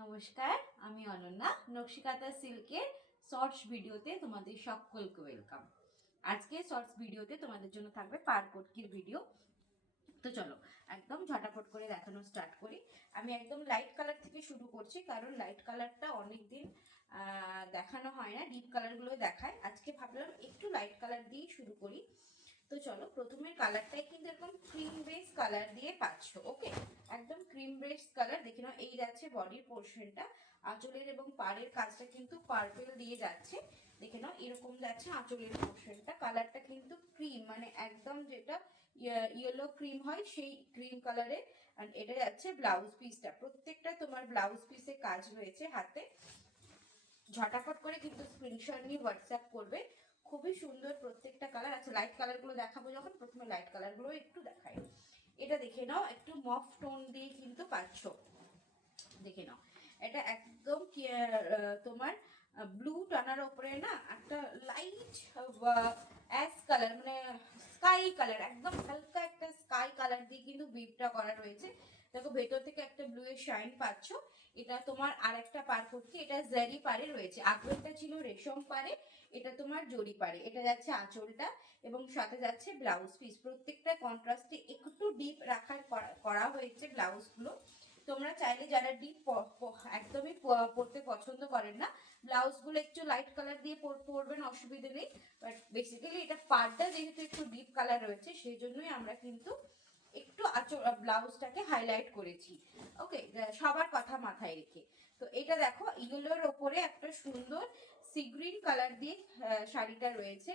নমস্কার, আমি অনন্যা। নকশিকাঁথা সিল্কের শর্টস ভিডিওতে তোমাদের সকলকে ওয়েলকাম। আজকে শর্টস ভিডিওতে তোমাদের জন্য থাকবে পাড়পটকির ভিডিও। তো চলো একদম ঝটাফট করে দেখানো স্টার্ট করি। আমি একদম লাইট কালার থেকে শুরু করছি, কারণ লাইট কালারটা অনেকদিন দেখানো হয় না, ডিপ কালারগুলো দেখায়। আজকে ভাবলাম একটু লাইট কালার দিয়েই শুরু করি। তো চলো, প্রথমের কালারটাই কিন্তু এরকম ক্রিম বেস কালার দিয়ে পাচ্ছ। ওকে, একদম ক্রিম বেস কালার। দেখে নাও, এই যাচ্ছে বডির পোর্শনটা, আঁচলের এবং পাড়ের কাজটা কিন্তু পার্পেল দিয়ে যাচ্ছে। দেখে নাও, এরকম যাচ্ছে আঁচলের পোর্শনটা। কালারটা কিন্তু ক্রিম, মানে একদম যেটা ইয়েলো ক্রিম হয় সেই ক্রিম কালারে। আর এটা যাচ্ছে ব্লাউজ পিসটা, প্রত্যেকটা তোমার ব্লাউজ পিসে কাজ রয়েছে হাতে। ঝটাফট করে কিন্তু স্ক্রিনশট নিয়ে হোয়াটসঅ্যাপ করবে। খুবই সুন্দর প্রত্যেকটা কালার। আচ্ছা, লাইট কালারগুলো দেখাবো যখন, প্রথমে লাইট কালারগুলো একটু দেখাই। এটা দেখে নাও, একটু মফ টোন দিয়ে কিন্তু পাচ্ছ। দেখে নাও, এটা একদম তোমার ব্লু টানার উপরে না একটা লাইট অ্যাশ কালার, মানে স্কাই কালার, একদম হালকা একটা স্কাই কালার দিয়ে কিন্তু বিপটা করা রয়েছে। দেখো, ভেতর থেকে একটা ব্লু এর শাইন পাচ্ছ। এটা তোমার আরেকটা পার করছে, এটা জারি পারে রয়েছে। আগেরটা ছিল রেশম পারে, এটা তোমার জরি পারে। এটা যাচ্ছে আঁচলটা এবং সাথে যাচ্ছে ব্লাউজ পিস। প্রত্যেকটা কন্ট্রাস্টে একটু ডিপ রাখার করা হয়েছে ব্লাউজগুলো। তোমরা চাইলে যারা ডিপ একদমই পরতে পছন্দ করেন না, ব্লাউজগুলো একটু লাইট কালার দিয়ে পরবেন, অসুবিধা নেই। বাট বেসিক্যালি এটা পাড়টা যেহেতু একটু ডিপ কালার রয়েছে, সেই জন্যই আমরা কিন্তু একটু ব্লাউজটাকে হাইলাইট করেছি। ওকে, সবার কথা মাথায় রেখে। তো এটা দেখো, ইয়েলোর ওপরে একটা সুন্দর সি গ্রিন কালার দিয়ে শাড়িটা রয়েছে।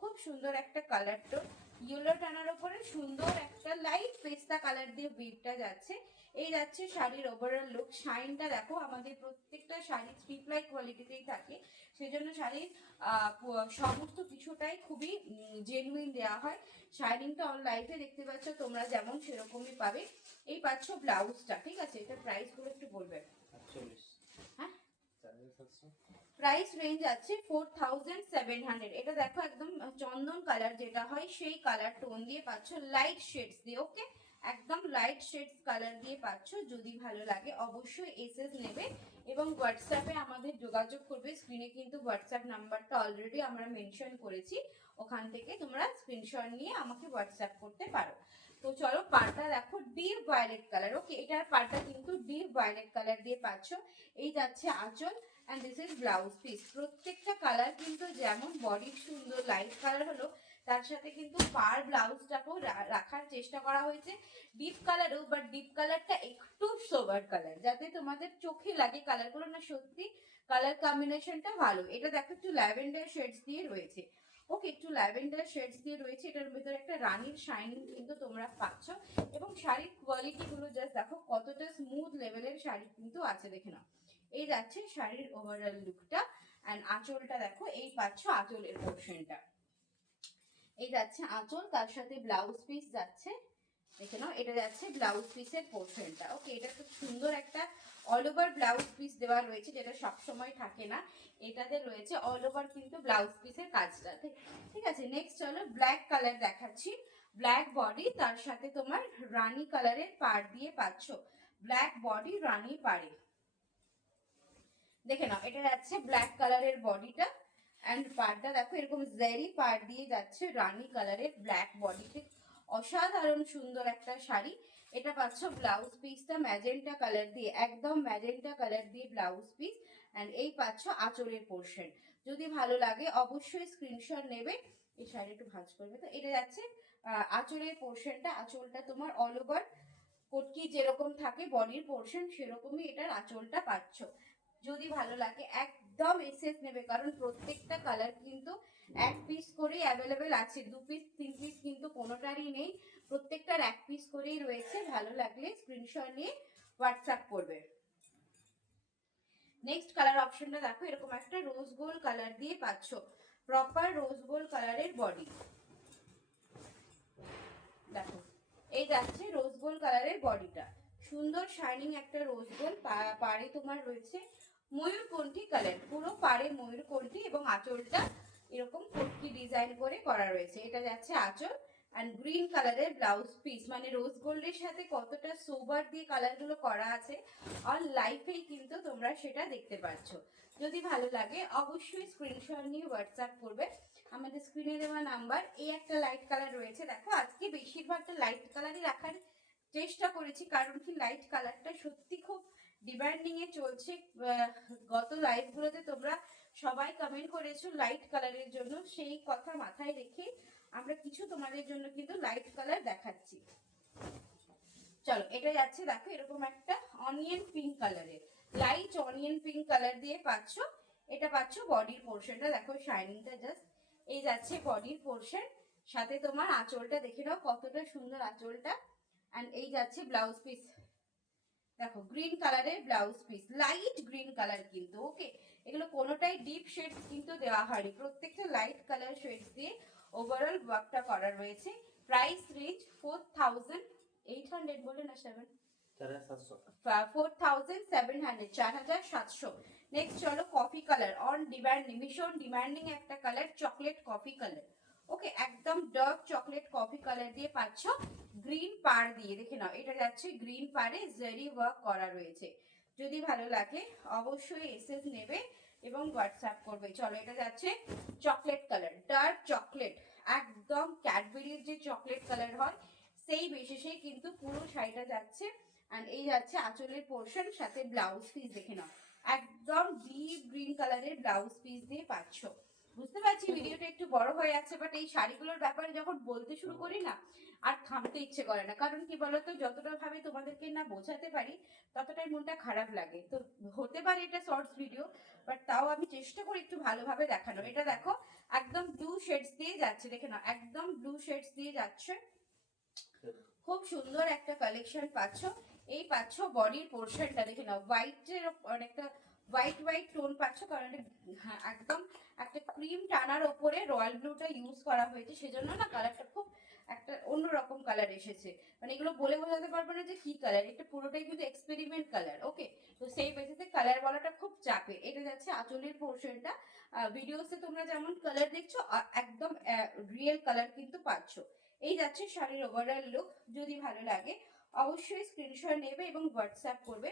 খুব সুন্দর একটা কালার টোন, ইয়েলো টানার উপরে সুন্দর একটা লাইট পেস্তা কালার দিয়ে বিপটা যাচ্ছে। এই যাচ্ছে শাড়ির ওভারঅল লুক। শাইনটা দেখো, আমাদের প্রত্যেকটা শাড়ি থ্রি প্লাই কোয়ালিটিতেই থাকে, সেজন্য শাড়ির সমস্ত কিছুটাই খুবই জেনুইন দেওয়া হয়। শাইনিংটা অন লাইফে দেখতে পাচ্ছ তোমরা যেমন, সেরকমই পাবে। এই পাচ্ছ ব্লাউজটা, ঠিক আছে? এটা প্রাইস গুলো একটু বলবে। হ্যাঁ, প্রাইস রেঞ্জ আছে 4700। এটা দেখো, একদম চন্দন কালার যেটা হয় সেই কালার টোন দিয়ে পাচ্ছ, লাইট শেডস দিয়ে। ওকে, একদম লাইট শেডস কালার দিয়ে পাচ্ছ। যদি ভালো লাগে অবশ্যই এসএস নেবে এবং হোয়াটসঅ্যাপে আমাদের যোগাযোগ করবে। স্ক্রিনে কিন্তু হোয়াটসঅ্যাপ নাম্বারটা অলরেডি আমরা মেনশন করেছি, ওখান থেকে তোমরা স্ক্রিনশট নিয়ে আমাকে হোয়াটসঅ্যাপ করতে পারো। তো চলো, পাড়টা দেখো ডিপ ভায়োলেট কালার। ওকে, এটার পাড়টা কিন্তু ডিপ ভায়োলেট কালার দিয়ে পাচ্ছ। এই যাচ্ছে আঁচল and this is blouse piece। প্রত্যেকটা কালার কিন্তু যেমন বডির সুন্দর লাইট কালার হলো, তার সাথে কিন্তু পার ব্লাউজটাকেও রাখার চেষ্টা করা হয়েছে ডিপ কালারও, বাট ডিপ কালারটা একটু সোবার কালার, যাতে তোমাদের চোখে লাগে কালারগুলো না সত্যি কালার কম্বিনেশনটা ভালো। এটা দেখো, একটু ল্যাভেন্ডার শেডস দিয়ে রয়েছে। ওকে, একটু ল্যাভেন্ডার শেডস দিয়ে রয়েছে। এটার ভিতরে একটা রানীর শাইনিং কিন্তু তোমরা পাচ্ছ। এবং শাড়ির কোয়ালিটি গুলো জাস্ট দেখো কতটা স্মুথ লেভেলের শাড়ি কিন্তু আছে। দেখে নাও, এই যাচ্ছে শাড়ির ওভারঅল লুকটা। এন্ড আঁচলটা দেখো, এই পাচ্ছ আঁচলের পোর্শনটা। এই যাচ্ছে আঁচল, তার সাথে ব্লাউজ পিস যাচ্ছে। দেখে নাও, এটা যাচ্ছে ব্লাউজ পিসের পোর্শনটা। ওকে, এটা খুব সুন্দর একটা অল ওভার ব্লাউজ পিস দেওয়া রয়েছে, যেটা সব সময় থাকে না। এটাতে রয়েছে অল ওভার কিন্তু ব্লাউজ পিসের কাজটা। ঠিক আছে, নেক্সট চলো ব্ল্যাক কালার দেখাচ্ছি। ব্ল্যাক বডি, তার সাথে তোমার রানী কালারের পাড় দিয়ে পাচ্ছ। ব্ল্যাক বডি রানী পাড়ে। দেখে নাও, এটা যাচ্ছে ব্ল্যাক কালারের বডিটা এন্ড পাড়টা দেখো এরকম জেরি পাড় দিয়ে যাচ্ছে রানী কালারের ব্ল্যাক বডিতে। অসাধারণ সুন্দর একটা শাড়ি। এটা পাচ্ছ ব্লাউজ পিসটা ম্যাজেন্টা কালার দিয়ে, একদম ম্যাজেন্টা কালার দিয়ে ব্লাউজ পিস। এন্ড এই পাচ্ছ আঁচলের পোর্শন। যদি ভালো লাগে অবশ্যই স্ক্রিনশট নেবে। এই শাড়ি একটু ভাঁজ করবে। তো এটা যাচ্ছে আঁচলের পোর্শনটা। আঁচলটা তোমার অল ওভার কটকি যেরকম থাকে বডির পোর্শন, সেরকমই এটার আঁচলটা পাচ্ছ। যদি ভালো লাগে একদম এসএস নেবে, কারণ প্রত্যেকটা কালার কিন্তু এক পিস করেই অ্যাভেলেবেল আছে, 2 পিস 3 পিস কিন্তু কোনোটারই নেই। প্রত্যেকটার এক পিস করেই রয়েছে। ভালো লাগলে স্ক্রিনশট নিয়ে হোয়াটসঅ্যাপ করবে। নেক্সট কালার অপশনটা দেখো, এরকম একটা রোজ গোল্ড কালার দিয়ে পাচ্ছ, প্রপার রোজ গোল্ড কালারের বডি। দেখো, এই যাচ্ছে রোজ গোল্ড কালারের বডিটা, সুন্দর শাইনিং একটা রোজ গোল্ড। পাড়ে তোমার রয়েছে ময়ূরকণ্ঠী কালার, পুরো পাড়ে ময়ূরকণ্ঠী এবং আঁচলটা এরকম কটকি ডিজাইন করে করা রয়েছে। এটা যাচ্ছে আঁচল অ্যান্ড গ্রিন কালারের ব্লাউজ পিস, মানে রোজ গোল্ডের সাথে কতটা সোবার দিয়ে কালারগুলো করা আছে অন লাইফেই কিন্তু তোমরা সেটা দেখতে পাচ্ছ। যদি ভালো লাগে অবশ্যই স্ক্রিনশট নিয়ে হোয়াটসঅ্যাপ করবে। আমাদের স্ক্রিনে দেওয়া নাম্বার, এই একটা লাইট কালার রয়েছে, দেখো আজকে বেশিরভাগটা লাইট কালারই রাখার চেষ্টা করেছি, কারণ কি লাইট কালারটা সত্যি খুব ডিমান্ডিং এ চলছে। গত লাইভগুলোতে তোমরা সবাই কমেন্ট করেছো লাইট কালারের জন্য, সেই কথা মাথায় রেখে আমরা কিছু তোমাদের জন্য কিন্তু লাইট কালার দেখাচ্ছি। চলো এটা যাচ্ছে, দেখো এরকম একটা অনিয়ন পিঙ্ক কালারের, লাইট অনিয়ন পিঙ্ক কালার দিয়ে পাচ্ছ। এটা পাচ্ছ বডির পোর্শনটা, দেখো শাইনিংটা জাস্ট, এই যাচ্ছে বডির পোর্শন, সাথে তোমার আঁচলটা দেখে নাও কতটা সুন্দর আঁচলটা। অ্যান্ড এই যাচ্ছে ব্লাউজ পিস, দেখো গ্রিন কালারের blouse piece, light green colour কিন্তু, ওকে এগুলো কোনোটাই ডিপ শেডস কিন্তু দেওয়া হয়নি, প্রত্যেকটা লাইট কালার শেডস দিয়ে ওভারঅল ওয়ার্কটা করা রয়েছে। প্রাইস রেঞ্জ 4800, বলে না 4700, 4700। নেক্সট চলো কফি কালার, অন ডিমান্ডিং, ভীষণ ডিমান্ডিং একটা কালার, চকলেট কফি কালার, ওকে একদম ডার্ক চকলেট কফি কালার দিয়ে পাচ্ছ গ্রিন পার দিয়ে, দেখে নাও এটা যাচ্ছে গ্রিন পারে জারি ওয়ার্ক করা রয়েছে। যদি ভালো লাগে অবশ্যই এসএস নেবে এবং হোয়াটসঅ্যাপ করবে। চলো এটা যাচ্ছে চকলেট কালার, ডার্ক চকলেট, একদম ক্যাডবেরির যে চকলেট কালার হয় সেই বিশেষে কিন্তু পুরো শাড়িটা যাচ্ছে। অ্যান্ড এই যাচ্ছে আঁচলের পোর্শন, সাথে ব্লাউজ পিস দেখে নাও একদম ডিপ গ্রিন কালারের ব্লাউজ পিস দিয়ে পাচ্ছ। বুঝতে পারছি ভিডিওটা একটু বড় হয়ে যাচ্ছে, বাট এই শাড়িগুলোর ব্যাপারে যখন বলতে শুরু করি না আর থামতে ইচ্ছে করে না, কারণ কি বলতো যতটা ভাবে তোমাদেরকে না বোঝাতে পারি ততটাই মনটা খারাপ লাগে। তো হতে পারে এটা শর্টস ভিডিও, বাট তাও আমি চেষ্টা করি একটু ভালোভাবে দেখানো। এটা দেখো একদম ব্লু শেডস দিয়ে যাচ্ছে, দেখে নাও একদম ব্লু শেডস দিয়ে যাচ্ছে, খুব সুন্দর একটা কালেকশন পাচ্ছ। এই পাচ্ছ বডির পোর্শনটা দেখে নাও হোয়াইটের অনেকটা হোয়াইট টোন পাচ্ছ, কারণ একদম একটা ক্রিম টানার ওপরে রয়্যাল ব্লুটা ইউজ করা হয়েছে, সেজন্য না কালারটা খুব একটা অন্যরকম কালার এসেছে, মানে এগুলো বলে বোঝাতে পারবো না যে কি কালার, এটা পুরোটাই কিন্তু এক্সপেরিমেন্ট কালার, ওকে। তো সেই বেসিসে কালার বলাটা খুব চাপে। এটা যাচ্ছে আঁচলের পোর্শনটা, ভিডিওতে তোমরা যেমন কালার দেখছো একদম রিয়েল কালার কিন্তু পাচ্ছ। এই যাচ্ছে শাড়ির ওভারঅল লুক। যদি ভালো লাগে অবশ্যই স্ক্রিনশট নেবে এবং হোয়াটসঅ্যাপ করবে।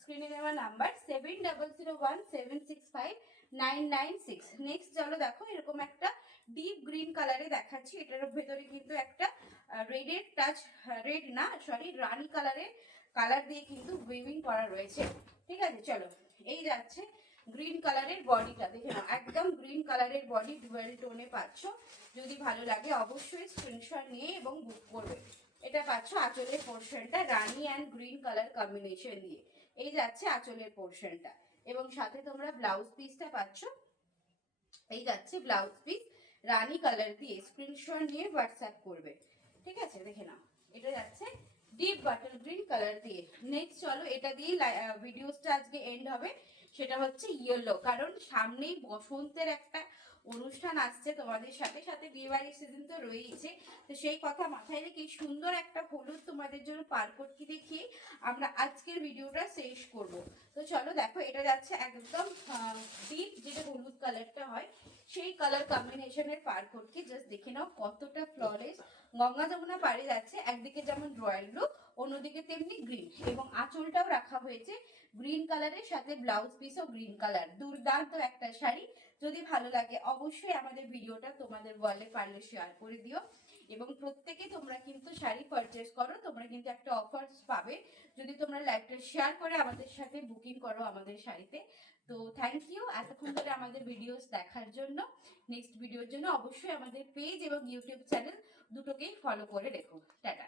স্ক্রিনে নেওয়া নাম্বার 7001765996। নেক্সট চলো দেখো এরকম একটা ডিপ গ্রিন কালারে দেখাচ্ছি, এটার ভেতরে কিন্তু একটা রেডের টাচ, রেড না সরি রানী কালারের কালার দিয়ে কিন্তু উইভিং করা রয়েছে, ঠিক আছে। চলো এই যাচ্ছে গ্রিন কালারের বডিটা দেখে নাও, একদম গ্রিন কালারের বডি ডুয়েল টোনে পাচ্ছ। যদি ভালো লাগে অবশ্যই স্ক্রিনশট নিয়ে এবং বুক করবে। এটা পাচ্ছ আঁচলের পোর্শনটা রানী অ্যান্ড গ্রিন কালার কম্বিনেশন দিয়ে, এই যাচ্ছে আঁচলের পোর্শনটা, এবং সাথে তোমরা ব্লাউজ পিসটা পাচ্ছ, এই যাচ্ছে ব্লাউজ পিস রানী কালার দিয়ে, স্ক্রিনশট নিয়ে হোয়াটসঅ্যাপ করবে, ঠিক আছে। দেখে নাও এটা যাচ্ছে ডিপ বাটল গ্রিন কালার দিয়ে। নেক্সট চলো এটা দিয়ে ভিডিওসটা আজকে এন্ড হবে, সেটা হচ্ছে ইয়েলো, কারণ সামনেই বসন্তের একটা অনুষ্ঠান আসছে, তোমাদের সাথে সাথে বিয়ে বাড়ির সিজন তো রয়েছে, তো সেই কথা মাথায় রেখে সুন্দর একটা হলুদ তোমাদের জন্য পার করতে দেখিয়ে আমরা আজকের ভিডিওটা শেষ করব। তো চলো দেখো এটা যাচ্ছে একদম ডিপ যেটা হলুদ কালারটা হয় সেই কালার কম্বিনেশনের পার করতে, জাস্ট দেখে নাও কতটা ফ্ললেস। গঙ্গা যমুনা পাড়ে যাচ্ছে, একদিকে যেমন রয়্যাল ব্লু অন্যদিকে তেমনি গ্রিন, এবং আঁচলটাও রাখা হয়েছে গ্রিন কালারের সাথে ব্লাউজ পিসও গ্রিন কালার, দুর্দান্ত একটা শাড়ি। যদি ভালো লাগে অবশ্যই আমাদের ভিডিওটা তোমাদের ওয়ালে পারলে শেয়ার করে দিও, এবং প্রত্যেকে তোমরা কিন্তু শাড়ি পারচেস করো, তোমরা কিন্তু একটা অফার্স পাবে যদি তোমরা লাইভটা শেয়ার করে আমাদের সাথে বুকিং করো আমাদের শাড়িতে। তো থ্যাংক ইউ এতক্ষণ ধরে আমাদের ভিডিওস দেখার জন্য। নেক্সট ভিডিওর জন্য অবশ্যই আমাদের পেজ এবং ইউটিউব চ্যানেল দুটোকেই ফলো করে রেখো। টাটা।